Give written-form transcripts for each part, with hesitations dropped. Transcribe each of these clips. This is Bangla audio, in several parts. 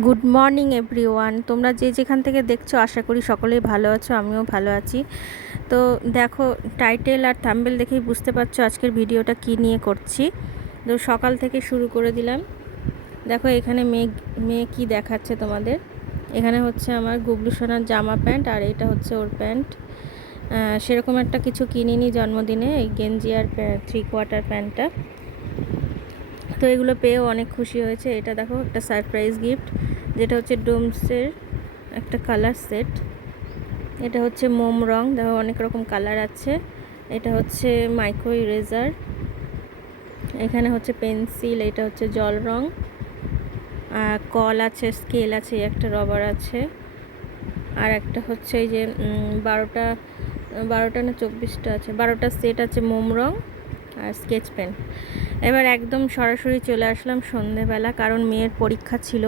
গুড মর্নিং এভরিওয়ান, তোমরা যে যেখান থেকে দেখছো আশা করি সকলেই ভালো আছো। আমিও ভালো আছি। তো দেখো, টাইটেল আর থাম্বনেল দেখেই বুঝতে পারছো আজকের ভিডিওটা কি নিয়ে করছি। তো সকাল থেকে শুরু করে দিলাম। দেখো এখানে মেয়ে মেয়ে কী দেখাচ্ছে তোমাদের। এখানে হচ্ছে আমার গুবলু সোনার জামা প্যান্ট, আর এটা হচ্ছে ওর প্যান্ট। সেরকম একটা কিছু কিনিনি জন্মদিনে, এই গেঞ্জি আর 3/4 প্যান্টটা। তো এগুলো পেয়েও অনেক খুশি হয়েছে। এটা দেখো একটা সারপ্রাইজ গিফট, যেটা হচ্ছে ডোমসের একটা কালার সেট। এটা হচ্ছে মোম রং, দেখো অনেক রকম কালার আছে। এটা হচ্ছে মাইক্রো ইরেজার, এখানে হচ্ছে পেন্সিল, এটা হচ্ছে জল রং, কল আছে, স্কেল আছে, একটা রবার আছে, আর একটা হচ্ছে এই যে 12টা না 24টা আছে, 12টা সেট আছে মোম রং আর স্কেচ পেন। এবার একদম সরাসরি চলে আসলাম সন্ধেবেলা, কারণ মেয়ের পরীক্ষা ছিল।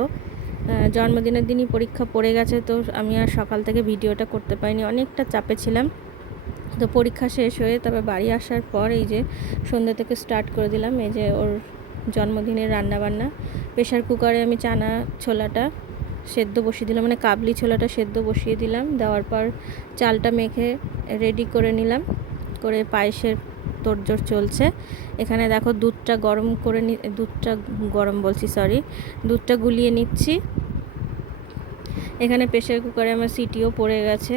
জন্মদিনের দিনই পরীক্ষা পড়ে গেছে, তো আমি আর সকাল থেকে ভিডিওটা করতে পারিনি, অনেকটা চাপে ছিলাম। তো পরীক্ষা শেষ হয়ে তবে বাড়ি আসার পর এই যে সন্ধ্যে থেকে স্টার্ট করে দিলাম এই যে ওর জন্মদিনের রান্নাবান্না। প্রেশার কুকারে আমি চানা ছোলাটা সেদ্ধ বসিয়ে দিলাম, মানে কাবলি ছোলাটা সেদ্ধ বসিয়ে দিলাম। দেওয়ার পর চালটা মেখে রেডি করে নিলাম, করে পায়েসের তোড়জোড় চলছে। এখানে দেখো দুধটা দুধটা গুলিয়ে নিচ্ছি। এখানে প্রেশার কুকারে আমার সিটিও পড়ে গেছে,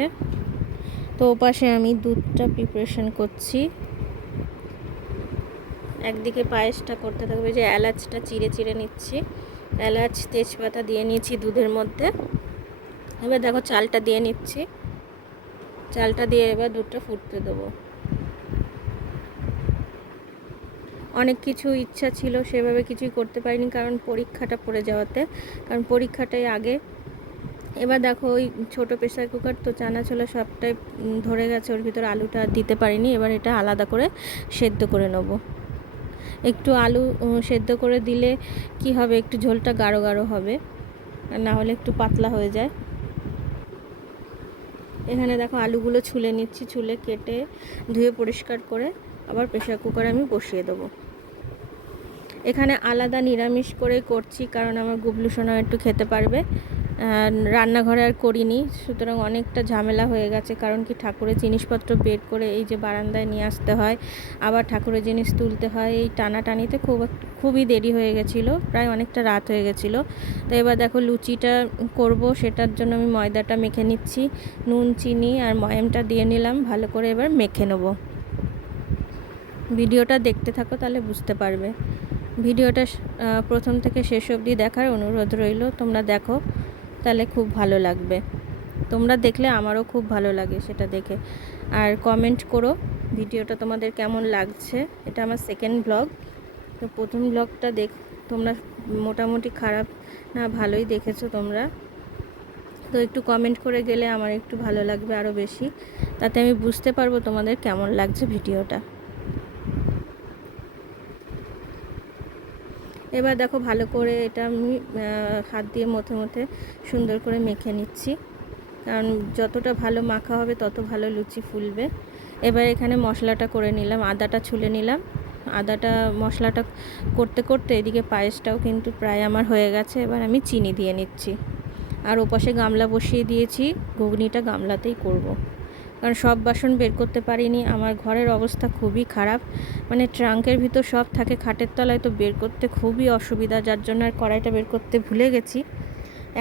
তো ওপাশে আমি দুধটা প্রিপারেশন করছি। একদিকে পায়েসটা করতে থাকবে, যে এলাচটা চিড়ে চিড়ে নিচ্ছি, এলাচ তেজপাতা দিয়ে নিয়েছি দুধের মধ্যে। এবার দেখো চালটা দিয়ে নিচ্ছি, চালটা দিয়ে এবার দুধটা ফুটতে দেবো। অনেক কিছু ইচ্ছা ছিল, সেভাবে কিছুই করতে পারিনি কারণ পরীক্ষাটা পড়ে যাওয়াতে, কারণ পরীক্ষাটাই আগে। এবার দেখো ওই ছোটো প্রেসার কুকার তো চানা ছোলা সবটাই ধরে গেছে, ওর ভিতরে আলুটা দিতে পারিনি। এবার এটা আলাদা করে সেদ্ধ করে নেব। একটু আলু সেদ্ধ করে দিলে কি হবে, একটু ঝোলটা গাঢ় গাঢ় হবে, আর না হলে একটু পাতলা হয়ে যায়। এখানে দেখো আলুগুলো ছুলে নিচ্ছি, ছুলে কেটে ধুয়ে পরিষ্কার করে আবার প্রেসার কুকারে আমি বসিয়ে দেবো। এখানে আলাদা নিরামিষ করে করছি, কারণ আমার গুবলু সোনা একটু খেতে পারবে। রান্নাঘরে আর করিনি, সুতরাং অনেকটা ঝামেলা হয়ে গেছে। কারণ কি, ঠাকুরের জিনিসপত্র বের করে এই যে বারান্দায় নিয়ে আসতে হয়, আবার ঠাকুরের জিনিস তুলতে হয়, এই টানাটানিতে খুবই দেরি হয়ে গেছিলো, প্রায় অনেকটা রাত হয়ে গেছিলো। তো এবার দেখো লুচিটা করব, সেটার জন্য আমি ময়দাটা মেখে নিচ্ছি, নুন চিনি আর ময়ামটা দিয়ে নিলাম, ভালো করে এবার মেখে নেব। ভিডিওটা দেখতে থাকো, তাহলে বুঝতে পারবে। ভিডিওটা প্রথম থেকে শেষ অবধি দেখার অনুরোধ রইল। তোমরা দেখো, তাহলে খুব ভালো লাগবে। তোমরা দেখলে আমারও খুব ভালো লাগে সেটা দেখে। আর কমেন্ট করো ভিডিওটা তোমাদের কেমন লাগছে। এটা আমার সেকেন্ড ব্লগ। তো প্রথম ব্লগটা তোমরা মোটামুটি খারাপ না ভালোই দেখেছো তোমরা, তো একটু কমেন্ট করে গেলে আমার একটু ভালো লাগবে আরও বেশি, তাতে আমি বুঝতে পারবো তোমাদের কেমন লাগছে ভিডিওটা। এবার দেখো ভালো করে এটা আমি হাত দিয়ে মথে সুন্দর করে মেখে নিচ্ছি, কারণ যতটা ভালো মাখা হবে তত ভালো লুচি ফুলবে। এবার এখানে মশলাটা করে নিলাম, আদাটা ছুলে নিলাম। আদাটা মশলাটা করতে করতে এদিকে পায়েসটাও কিন্তু প্রায় আমার হয়ে গেছে। এবার আমি চিনি দিয়ে নিচ্ছি, আর ওপাশে গামলা বসিয়ে দিয়েছি, ঘুগনিটা গামলাতেই করব। কারণ সব বাসন বের করতে পারিনি, আমার ঘরের অবস্থা খুবই খারাপ, মানে ট্রাঙ্কের ভিতর সব থাকে খাটের তলায়, তো বের করতে খুবই অসুবিধা, যার জন্য আর কড়াইটা বের করতে ভুলে গেছি।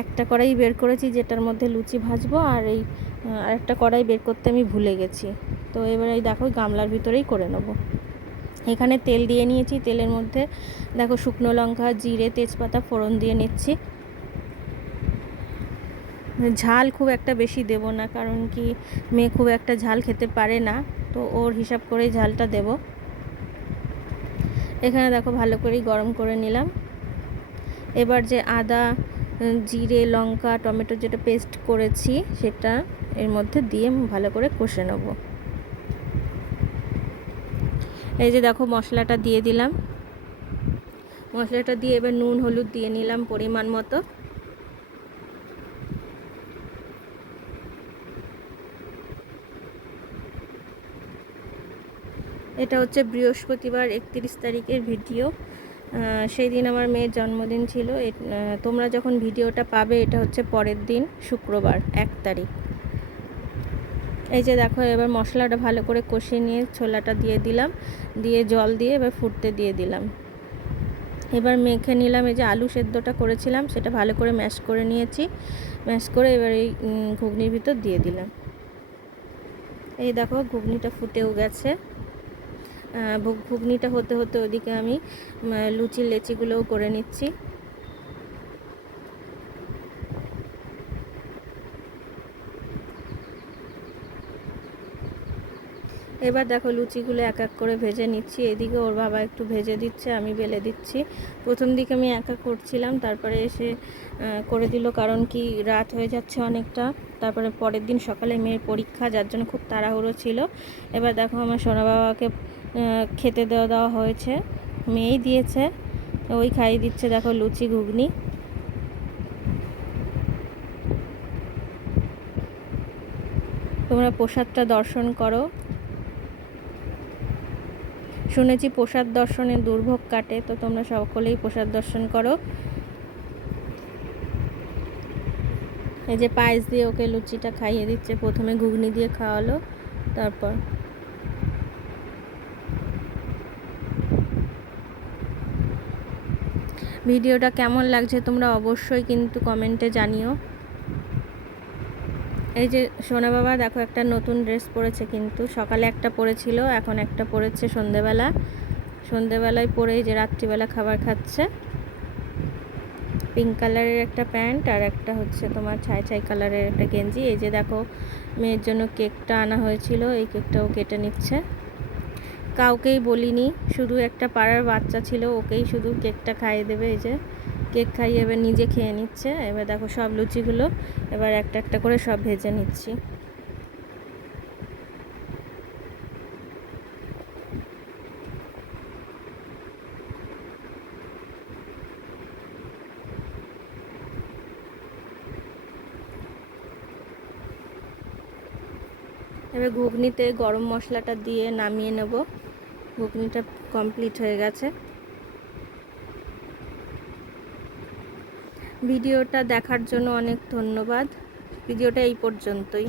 একটা কড়াই বের করেছি যেটার মধ্যে লুচি ভাজবো, আর এই আরেকটা কড়াই বের করতে আমি ভুলে গেছি। তো এবার এই দেখো গামলার ভিতরেই করে নেব। এখানে তেল দিয়ে নিয়েছি, তেলের মধ্যে দেখো শুকনো লঙ্কা, জিরে, তেজপাতা ফোড়ন দিয়ে নিচ্ছি। ঝাল খুব একটা বেশি দেব না, কারণ কি মেয়ে খুব একটা ঝাল খেতে পারে না, তো ওর হিসাব করেই ঝালটা দেব। এখানে দেখো ভালো করেই গরম করে নিলাম। এবার যে আদা, জিরে, লঙ্কা, টমেটো যেটা পেস্ট করেছি সেটা এর মধ্যে দিয়ে ভালো করে কষে নেব। এই যে দেখো মশলাটা দিয়ে দিলাম, মশলাটা দিয়ে এবার নুন হলুদ দিয়ে নিলাম পরিমাণ মতো। এটা হচ্ছে বৃহস্পতিবার 31 তারিখের ভিডিও। সেই দিন আমার মেয়ের জন্মদিন ছিল। তোমরা যখন ভিডিওটা পাবে এটা হচ্ছে পরের দিন, শুক্রবার 1 তারিখ। এই যে দেখো, এবার মশলাটা ভালো করে কষিয়ে নিয়ে ছোলাটা দিয়ে দিলাম, দিয়ে জল দিয়ে এবার ফুটতে দিয়ে দিলাম। এবার মেখে নিলাম। এই যে আলু সেদ্ধটা করেছিলাম সেটা ভালো করে ম্যাশ করে নিয়েছি। ম্যাশ করে এবার এই ঘুগনির ভিতর দিয়ে দিলাম। এই দেখো ঘুগনিটা ফুটেও গেছে। ঘুগনিটা হতে হতে ওদিকে আমি লুচির লেচিগুলোও করে নিচ্ছি। এবার দেখো লুচিগুলো এক এক করে ভেজে নিচ্ছি। এদিকে ওর বাবা একটু ভেজে দিচ্ছে, আমি বেলে দিচ্ছি। প্রথম দিকে আমি একা করছিলাম, তারপরে এসে করে দিল, কারণ কি রাত হয়ে যাচ্ছে অনেকটা। তারপরে পরের দিন সকালে মেয়ের পরীক্ষা, যার জন্য খুব তাড়াহুড়ো ছিল। এবার দেখো আমার সোনা বাবাকে খেতে দেওয়া হয়েছে, মেয়েই দিয়েছে, ওই খাইয়ে দিচ্ছে। দেখো লুচি ঘুগনি। তোমরা প্রসাদটা দর্শন করো। শুনেছি প্রসাদ দর্শনে দুর্ভোগ কাটে, তো তোমরা সকলেই প্রসাদ দর্শন করো। এই যে পায়েস দিয়ে ওকে লুচিটা খাইয়ে দিচ্ছে, প্রথমে ঘুগনি দিয়ে খাওয়ালো, তারপর ভিডিওটা কেমন লাগছে তোমরা অবশ্যই কিন্তু কমেন্টে জানিও। এই যে সোনা বাবা দেখো একটা নতুন ড্রেস পরেছে, কিন্তু সকালে একটা পরেছিল, এখন একটা পরেছে সন্ধেবেলায় পরে, যে রাত্রিবেলা খাবার খাচ্ছে। পিঙ্ক কালারের একটা প্যান্ট আর একটা হচ্ছে তোমার ছাই ছাই কালারের একটা গেঞ্জি। এই যে দেখো মেয়ের জন্য কেকটা আনা হয়েছিল, এই কেকটাও কেটে নিচ্ছে। কাউকেই বলিনি, শুধু একটা পাড়ার বাচ্চা ছিল, ওকেই শুধু কেকটা খাইয়ে দেবে। এই যে কেক খাইয়ে এবার নিজে খেয়ে নিচ্ছে। এবার দেখো সব লুচিগুলো এবার একটা একটা করে সব ভেজে নিচ্ছি। এবার ঘুগনিতে গরম মশলাটা দিয়ে নামিয়ে নেব। ঘুগনিটা কমপ্লিট হয়ে গেছে। ভিডিওটা দেখার জন্য অনেক ধন্যবাদ। ভিডিওটা এই পর্যন্তই।